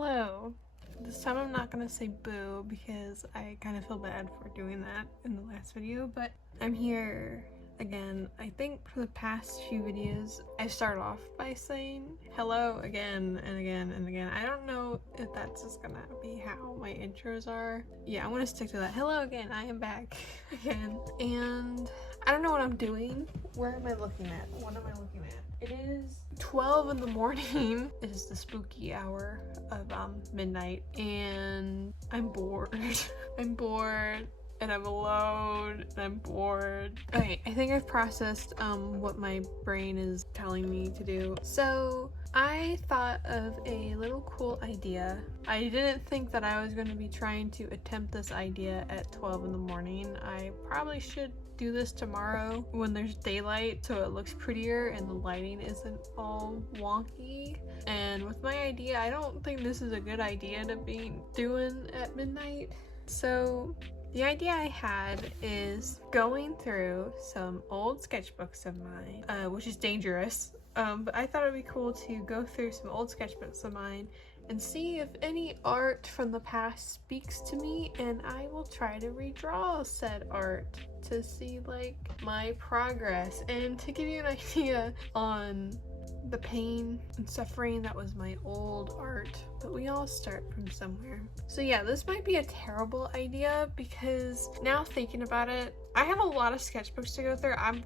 Hello. This time I'm not gonna say boo because I kind of feel bad for doing that in the last video, but I'm here again. I think for the past few videos I start off by saying hello again and again and again. I don't know if that's just gonna be how my intros are. Yeah, I'm gonna stick to that. Hello again, I am back again. And I don't know what I'm doing. Where am I looking at? What am I looking at? It is 12 in the morning. It is the spooky hour of midnight and I'm bored. I'm bored and I'm alone and I'm bored. Okay, I think I've processed what my brain is telling me to do. So I thought of a little cool idea. I didn't think that I was going to be trying to attempt this idea at 12 in the morning. I probably should do this tomorrow when there's daylight so it looks prettier and the lighting isn't all wonky. And with my idea, I don't think this is a good idea to be doing at midnight. So the idea I had is going through some old sketchbooks of mine, which is dangerous, but I thought it'd be cool to go through some old sketchbooks of mine and see if any art from the past speaks to me, and I will try to redraw said art to see like my progress and to give you an idea on the pain and suffering that was my old art. But we all start from somewhere. So yeah, this might be a terrible idea because now thinking about it, I have a lot of sketchbooks to go through. I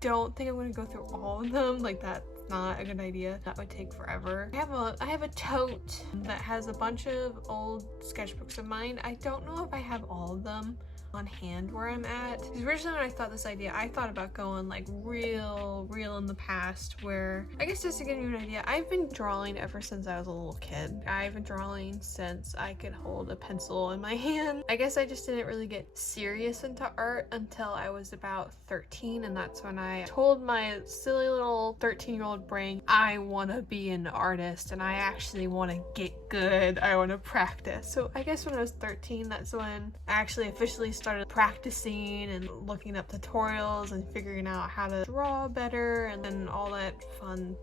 don't think I'm gonna go through all of them. Like that's not a good idea. That would take forever. I have a tote that has a bunch of old sketchbooks of mine. I don't know if I have all of them on hand where I'm at. Because originally when I thought this idea, I thought about going like real in the past, where I guess just to give you an idea, I've been drawing ever since I was a little kid. I've been drawing since I could hold a pencil in my hand. I guess I just didn't really get serious into art until I was about 13, and that's when I told my silly little 13-year-old brain, I want to be an artist and I actually want to get good. I want to practice. So I guess when I was 13, that's when I actually officially started practicing and looking up tutorials and figuring out how to draw better and then all that fun,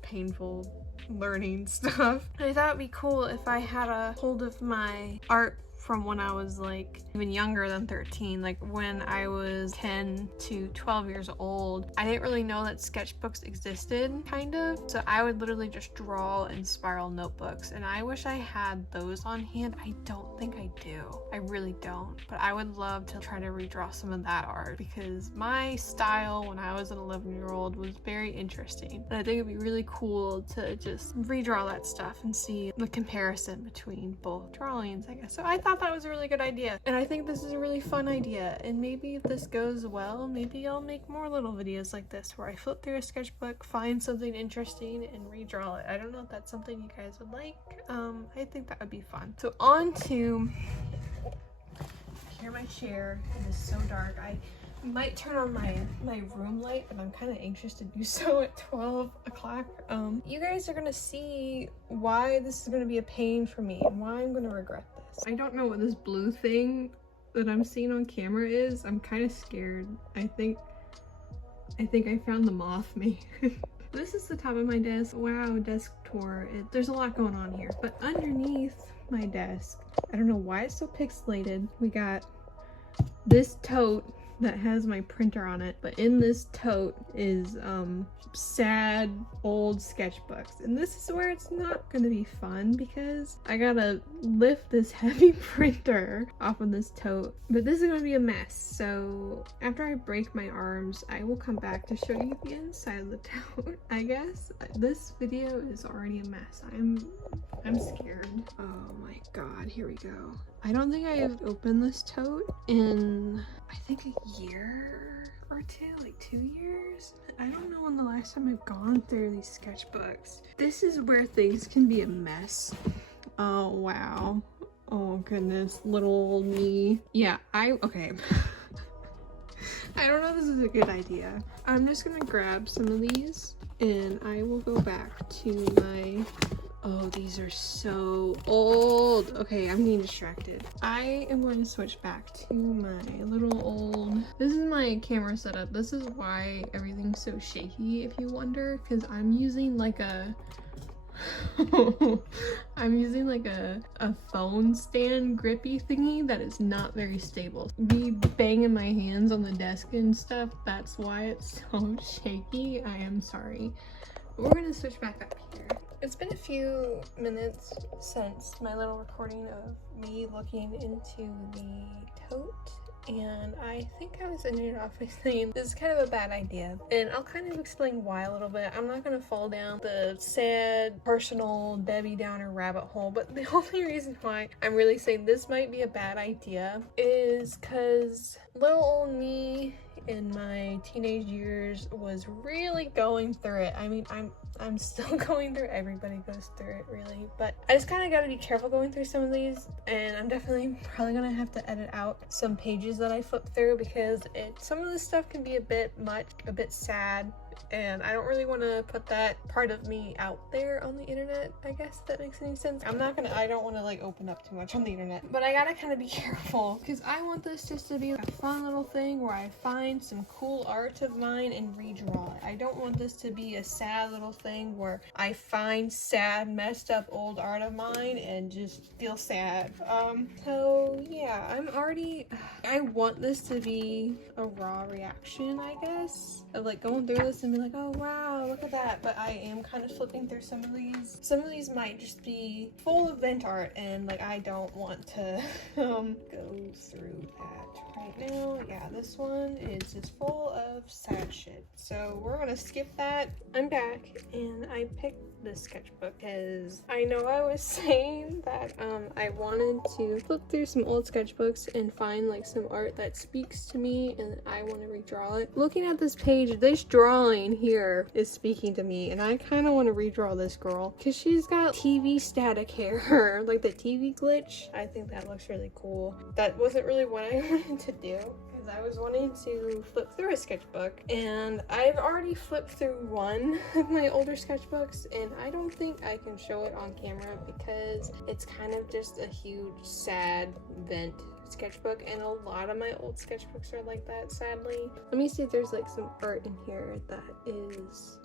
painful learning stuff. And I thought it'd be cool if I had a hold of my art from when I was like even younger than 13, like when I was 10 to 12 years old. I didn't really know that sketchbooks existed, kind of, so I would literally just draw in spiral notebooks, and I wish I had those on hand. I don't think I do. I really don't, but I would love to try to redraw some of that art because my style when I was an 11-year-old was very interesting, and I think it'd be really cool to just redraw that stuff and see the comparison between both drawings, I guess. So I thought that was a really good idea, and I think this is a really fun idea, and maybe if this goes well, maybe I'll make more little videos like this where I flip through a sketchbook, find something interesting, and redraw it. I don't know if that's something you guys would like. I think that would be fun. So on to here, my chair. It is so dark. I might turn on my room light, but I'm kind of anxious to do so at 12 o'clock. You guys are gonna see why this is gonna be a pain for me and why I'm gonna regret this. I don't know what this blue thing that I'm seeing on camera is. I'm kind of scared. I think I found the moth maybe. This is the top of my desk. Wow, desk tour. There's a lot going on here. But underneath my desk, I don't know why it's so pixelated. We got this tote that has my printer on it, but in this tote is sad old sketchbooks, and this is where it's not gonna be fun because I gotta lift this heavy printer off of this tote. But this is gonna be a mess, so after I break my arms I will come back to show you the inside of the tote. I guess this video is already a mess. I'm scared. Oh my god, here we go. I don't think I have opened this tote in I think a year or two, like 2 years. I don't know when the last time I've gone through these sketchbooks. This is where things can be a mess. Oh wow. Oh goodness, little old me. Yeah, okay. I don't know if this is a good idea. I'm just gonna grab some of these and I will go back to my Oh, these are so old. Okay, I'm getting distracted. I am going to switch back to my little old... This is my camera setup. This is why everything's so shaky, if you wonder, because I'm using like a I'm using like a phone stand grippy thingy that is not very stable. Me banging my hands on the desk and stuff, that's why it's so shaky. I am sorry. We're gonna switch back up here. It's been a few minutes since my little recording of me looking into the tote, and I think I was ending it off by saying this is kind of a bad idea, and I'll kind of explain why a little bit. I'm not going to fall down the sad, personal, Debbie Downer rabbit hole, but the only reason why I'm really saying this might be a bad idea is because little old me in my teenage years was really going through it. I mean, I'm still going through it. Everybody goes through it, really, but I just kind of got to be careful going through some of these, and I'm definitely probably gonna have to edit out some pages that I flip through because some of this stuff can be a bit much, a bit sad, and I don't really want to put that part of me out there on the internet, I guess, if that makes any sense. I don't want to like open up too much on the internet, but I gotta kind of be careful because I want this just to be a fun little thing where I find some cool art of mine and redraw it. I don't want this to be a sad little thing where I find sad, messed up old art of mine and just feel sad. So yeah, I want this to be a raw reaction, I guess, of like going through this and be like, oh wow, look at that. But I am kind of flipping through some of these. Some of these might just be full of vent art, and like I don't want to go through that right now. Yeah, this one is just full of sad shit, so we're gonna skip that. I'm back and I picked this sketchbook because I know I was saying that I wanted to flip through some old sketchbooks and find like some art that speaks to me and I want to redraw it. Looking at this page, this drawing here is speaking to me, and I kind of want to redraw this girl because she's got TV static hair, like the TV glitch. I think that looks really cool. That wasn't really what I wanted to do. I was wanting to flip through a sketchbook, and I've already flipped through one of my older sketchbooks, and I don't think I can show it on camera because it's kind of just a huge sad vent sketchbook, and a lot of my old sketchbooks are like that, sadly. Let me see if there's like some art in here that is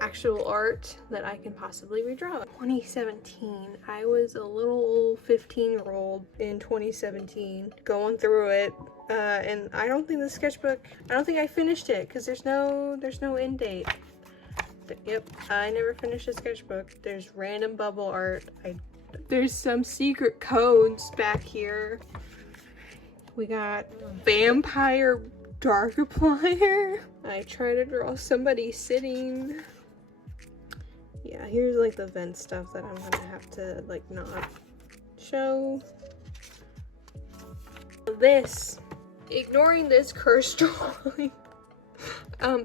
actual art that I can possibly redraw. 2017, I was a little old 15-year-old in 2017 going through it, and I don't think I finished it because there's no end date. Yep, I never finished a sketchbook. There's random bubble art. There's some secret codes back here. We got vampire dark applier. I try to draw somebody sitting. Yeah, here's like the vent stuff that I'm gonna have to like not show. Ignoring this cursed drawing,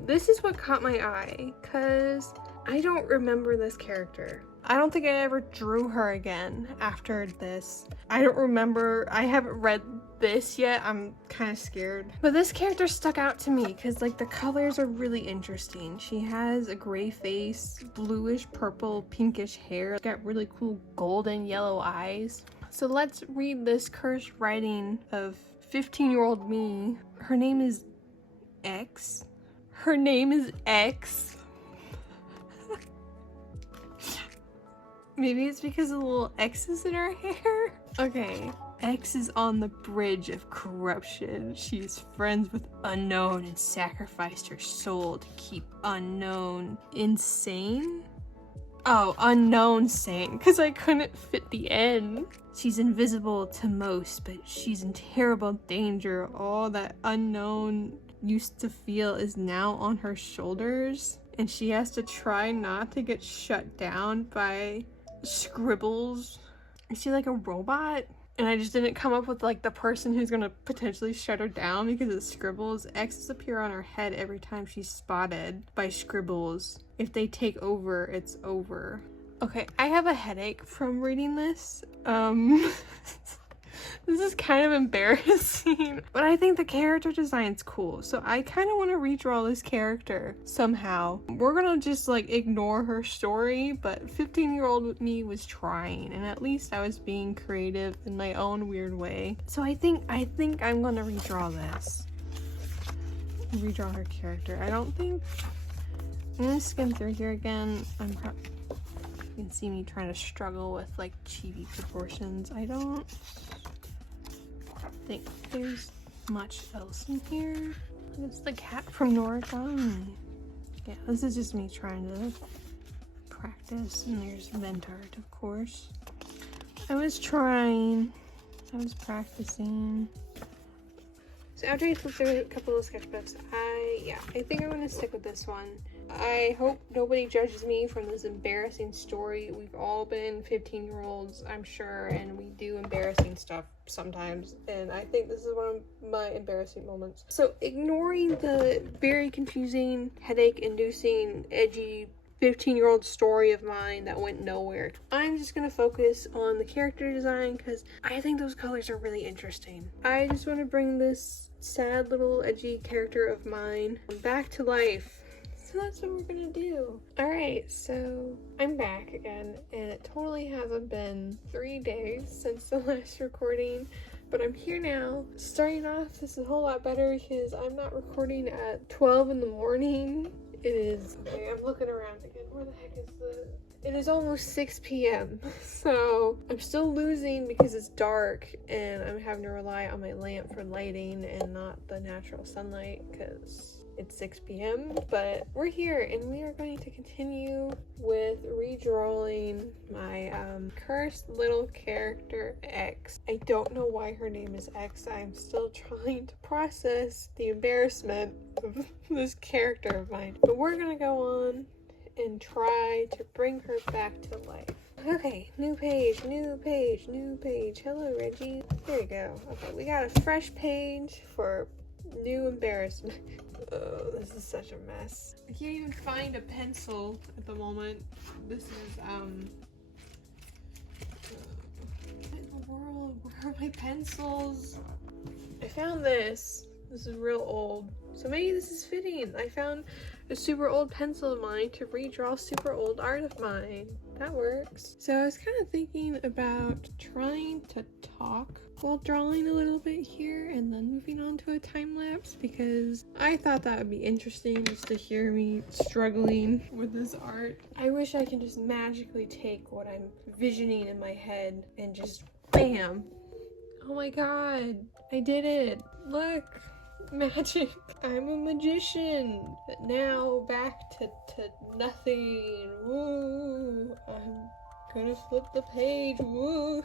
this is what caught my eye because I don't remember this character. I don't think I ever drew her again after this. I don't remember. I haven't read this yet. I'm kind of scared. But this character stuck out to me because like the colors are really interesting. She has a gray face, bluish, purple, pinkish hair. She's got really cool golden yellow eyes. So let's read this cursed writing of 15-year-old me. Her name is X. Her name is X. Maybe it's because of the little X's in her hair? Okay. X is on the bridge of corruption. She is friends with Unknown and sacrificed her soul to keep Unknown insane? Oh, Unknown sane, because I couldn't fit the N. She's invisible to most, but she's in terrible danger. All that Unknown used to feel is now on her shoulders, and she has to try not to get shut down by scribbles. Is she like a robot? And I just didn't come up with like the person who's gonna potentially shut her down because of scribbles. X's appear on her head every time she's spotted by scribbles. If they take over, it's over. Okay, I have a headache from reading this. This is kind of embarrassing, but I think the character design's cool, so I kind of want to redraw this character somehow. We're gonna just like ignore her story, but 15-year-old me was trying, and at least I was being creative in my own weird way. So I think I'm gonna redraw this. Redraw her character. I'm gonna skim through here again. can see me trying to struggle with like chibi proportions. I don't think there's much else in here. It's the cat from Noragami. Yeah, this is just me trying to practice, and there's vent art, of course. I was practicing. So after I flipped through a couple of sketchbooks, I think I'm gonna stick with this one. I hope nobody judges me from this embarrassing story. We've all been 15-year-olds, I'm sure, and we do embarrassing stuff sometimes, and I think this is one of my embarrassing moments. So ignoring the very confusing, headache-inducing, edgy 15-year-old story of mine that went nowhere, I'm just gonna focus on the character design because I think those colors are really interesting. I just want to bring this sad little edgy character of mine back to life. So that's what we're gonna do. Alright, so I'm back again, and it totally hasn't been 3 days since the last recording, but I'm here now. Starting off, this is a whole lot better because I'm not recording at 12 in the morning. It is, okay, I'm looking around again. Where the heck is it is almost 6 p.m. So I'm still losing because it's dark and I'm having to rely on my lamp for lighting and not the natural sunlight because it's 6 p.m. But we're here and we are going to continue with redrawing my cursed little character X. I don't know why her name is X. I'm still trying to process the embarrassment of this character of mine. But we're gonna go on and try to bring her back to life. Okay, new page, new page, new page. Hello, Reggie. There you go. Okay, we got a fresh page for new embarrassment. Oh, this is such a mess. I can't even find a pencil at the moment. This is, what in the world? Where are my pencils? I found this. This is real old. So maybe this is fitting. I found a super old pencil of mine to redraw super old art of mine. That works. So I was kind of thinking about trying to talk while drawing a little bit here and then moving on to a time lapse because I thought that would be interesting just to hear me struggling with this art. I wish I could just magically take what I'm visioning in my head and just bam. Oh my god, I did it. Look. Magic. I'm a magician. But now back to nothing. Woo. I'm gonna flip the page. Woo.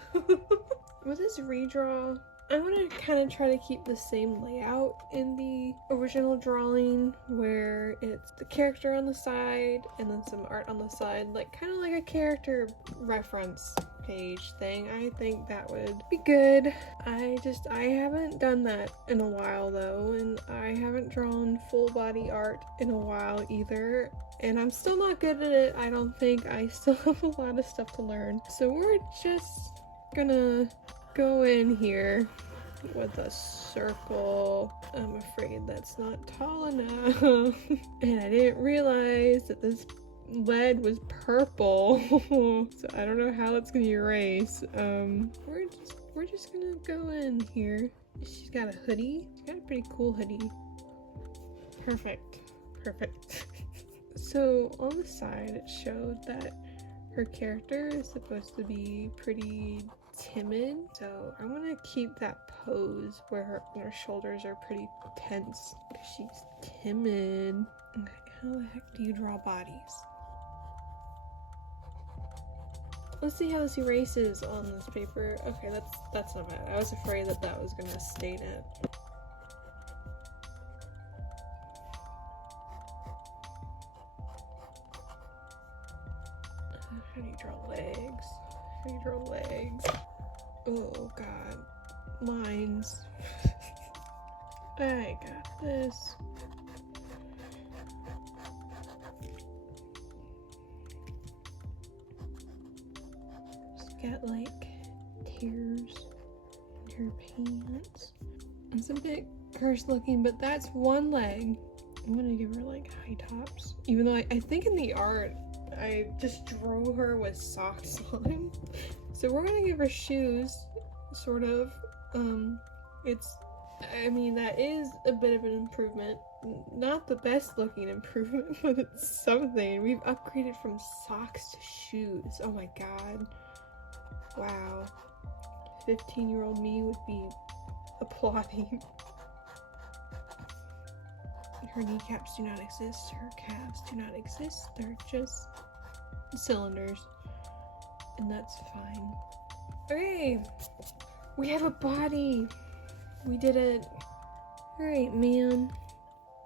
With this redraw, I'm gonna kind of try to keep the same layout in the original drawing where it's the character on the side and then some art on the side, like kind of like a character reference page thing. I think that would be good. I haven't done that in a while though, and I haven't drawn full body art in a while either, and I'm still not good at it. I don't think. I still have a lot of stuff to learn. So we're just gonna go in here with a circle. I'm afraid that's not tall enough. And I didn't realize that this lead was purple. So I don't know how it's gonna erase. We're just gonna go in here. She's got a hoodie. She's got a pretty cool hoodie. Perfect. So on the side it showed that her character is supposed to be pretty timid, so I'm gonna keep that pose where her shoulders are pretty tense because she's timid. Okay, how the heck do you draw bodies? Let's see how this erases on this paper. Okay, that's not bad. I was afraid that was gonna stain it. How do you draw legs? How do you draw legs? Oh god. Lines. I got this. Just got like tears in her pants. It's a bit cursed looking, but that's one leg. I'm gonna give her like high tops. Even though I think in the art I just drew her with socks on. So we're gonna give her shoes, sort of. It's I mean, that is a bit of an improvement. Not the best looking improvement, but it's something. We've upgraded from socks to shoes. Oh my god. Wow. 15-year-old me would be applauding. Her kneecaps do not exist. Her calves do not exist. They're just cylinders. And that's fine. Okay. We have a body. We did it. Alright, man.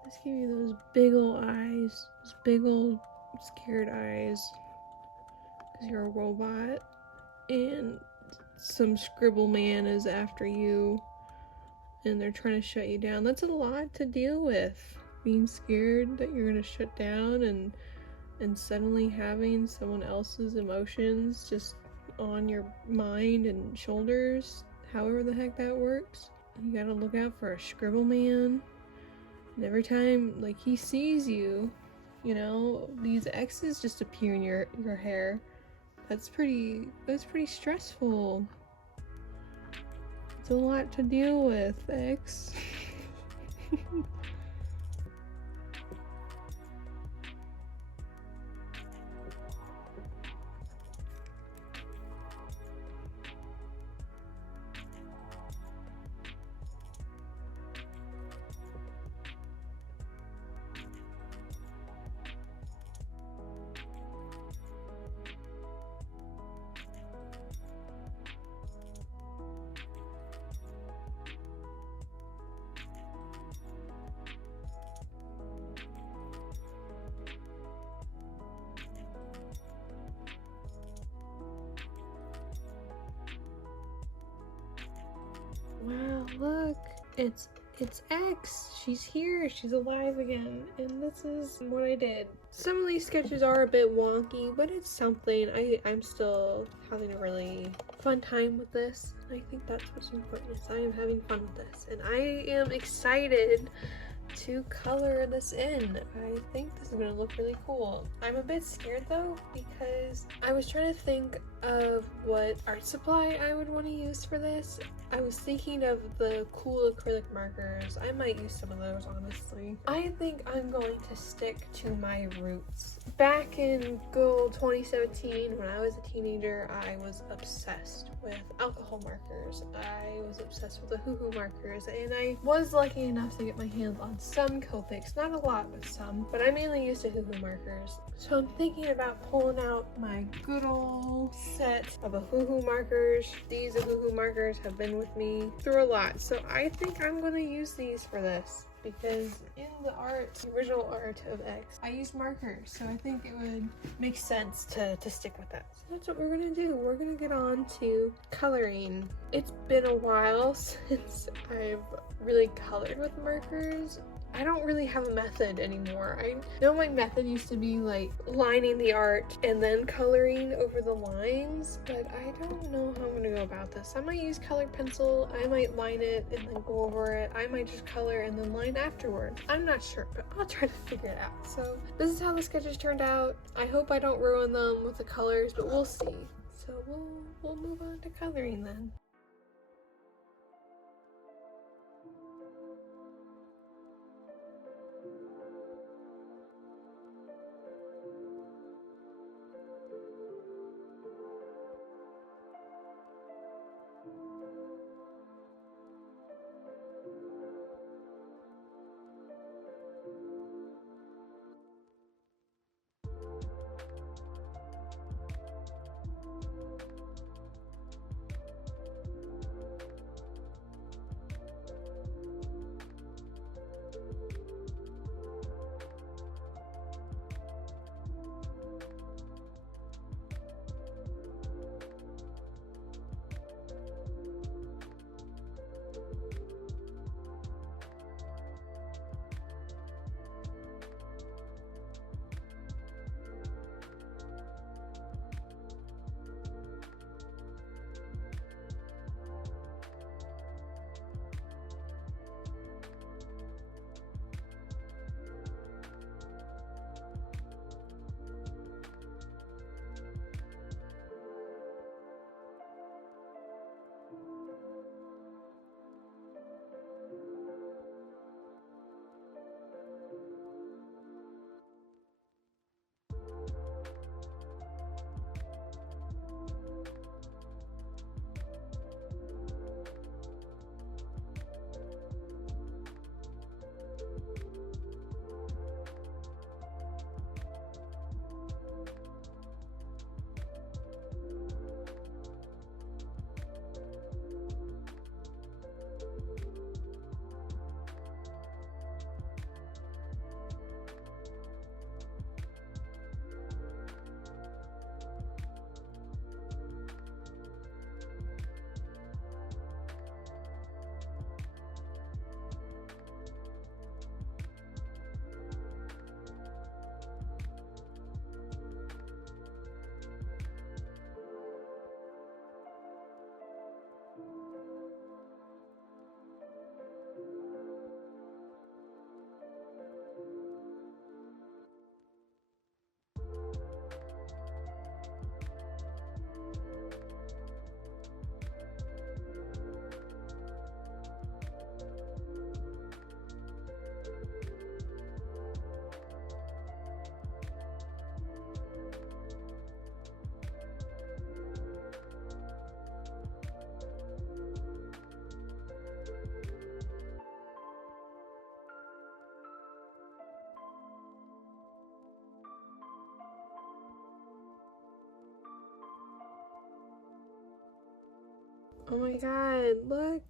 Let's give you those big ol' eyes. Those big ol' scared eyes. Because you're a robot. And some scribble man is after you. And they're trying to shut you down. That's a lot to deal with. Being scared that you're gonna shut down and suddenly having someone else's emotions just on your mind and shoulders. However the heck that works. You gotta look out for a scribble man. And every time, like, he sees you, you know, these X's just appear in your hair. That's pretty stressful. It's a lot to deal with, X. Wow, look, it's X. She's here, she's alive again, and this is what I did. Some of these sketches are a bit wonky, but it's something. I'm still having a really fun time with this. I think that's what's important, is I am having fun with this, and I am excited to color this in. I think this is gonna look really cool. I'm a bit scared though, because I was trying to think of what art supply I would want to use for this. I was thinking of the cool acrylic markers. I might use some of those, honestly. I think I'm going to stick to my roots. Back in good old 2017, when I was a teenager, I was obsessed with alcohol markers. I was obsessed with the hoo-hoo markers, and I was lucky enough to get my hands on some Copics. Not a lot, but some. But I mainly used the hoo-hoo markers. So I'm thinking about pulling out my good old set of hoo-hoo markers. These hoo-hoo markers have been with me through a lot, so I think I'm gonna use these for this, because in the art, the original art of X, I used markers, so I think it would make sense to stick with that. So that's what we're gonna do. We're gonna get on to coloring. It's been a while since I've really colored with markers. I don't really have a method anymore. I know my method used to be like lining the art and then coloring over the lines, but I don't know how I'm gonna go about this. I might use colored pencil, I might line it and then go over it. I might just color and then line afterward. I'm not sure, but I'll try to figure it out. So this is how the sketches turned out. I hope I don't ruin them with the colors, but we'll see. So we'll move on to coloring then. Oh my god, look.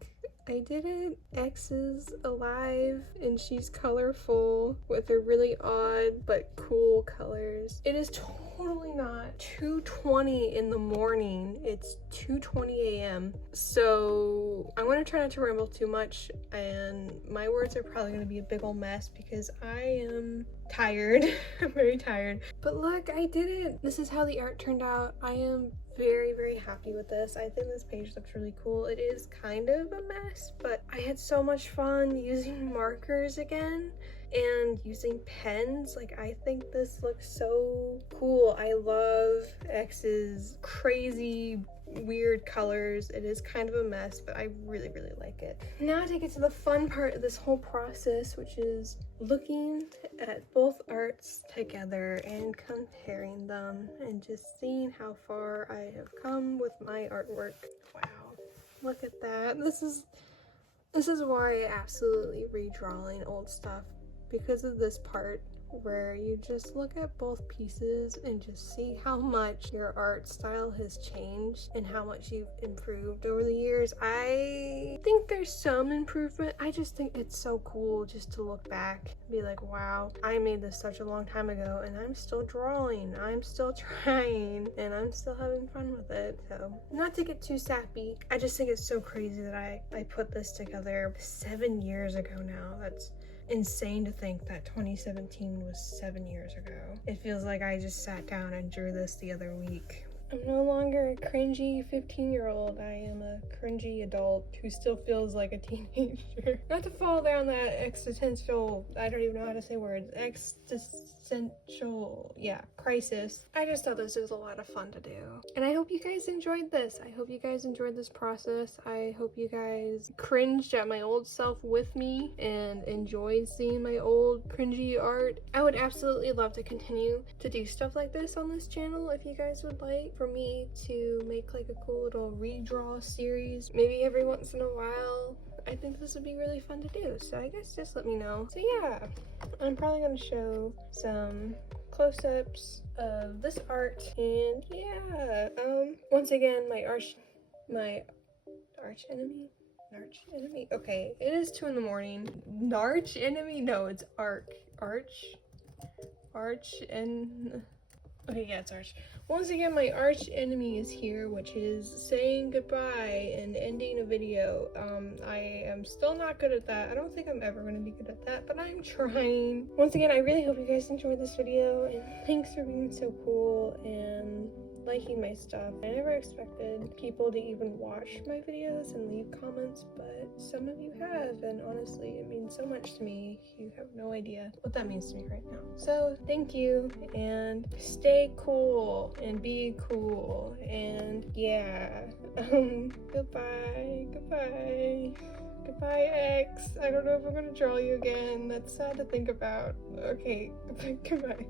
I did it. X is alive and she's colorful with her really odd but cool colors. It is totally not 2:20 in the morning. It's 2:20 a.m. So I'm gonna try not to ramble too much, and my words are probably gonna be a big old mess because I am tired. I'm very tired. But look, I did it. This is how the art turned out. I am very happy with this. I think this page looks really cool. It is kind of a mess, but I had so much fun using markers again and using pens. Like, I think this looks so cool. I love X's crazy weird colors. It is kind of a mess, but I really like it. Now to get to the fun part of this whole process, which is looking at both arts together and comparing them and just seeing how far I have come with my artwork. Wow, look at that. This is why I absolutely redrawing old stuff, because of this part where you just look at both pieces and just see how much your art style has changed and how much you've improved over the years. I think there's some improvement. I just think it's so cool just to look back and be like, wow, I made this such a long time ago and I'm still drawing, I'm still trying, and I'm still having fun with it. So not to get too sappy, I just think it's so crazy that I put this together 7 years ago now. That's insane to think that 2017 was 7 years ago. It feels like I just sat down and drew this the other week. I'm no longer a cringy 15-year-old. I am a cringy adult who still feels like a teenager. Not to fall down that existential, I don't even know how to say words, existential, yeah, crisis. I just thought this was a lot of fun to do. And I hope you guys enjoyed this. I hope you guys enjoyed this process. I hope you guys cringed at my old self with me and enjoyed seeing my old cringy art. I would absolutely love to continue to do stuff like this on this channel if you guys would like for me to make like a cool little redraw series maybe every once in a while. I think this would be really fun to do, so I guess just let me know. So yeah, I'm probably gonna show some close-ups of this art, and yeah, once again, my arch enemy, okay, it is 2 in the morning. Arch enemy? No, it's arch and okay, yeah, it's arch. Once again, my arch enemy is here, which is saying goodbye and ending a video. I am still not good at that. I don't think I'm ever going to be good at that, but I'm trying. Once again, I really hope you guys enjoyed this video, and thanks for being so cool and liking my stuff. I never expected people to even watch my videos and leave comments, but some of you have, and honestly, it means so much to me. You have no idea what that means to me right now. So thank you, and stay cool and be cool, and yeah, goodbye. Goodbye, X. I don't know if I'm gonna draw you again. That's sad to think about. Okay, goodbye.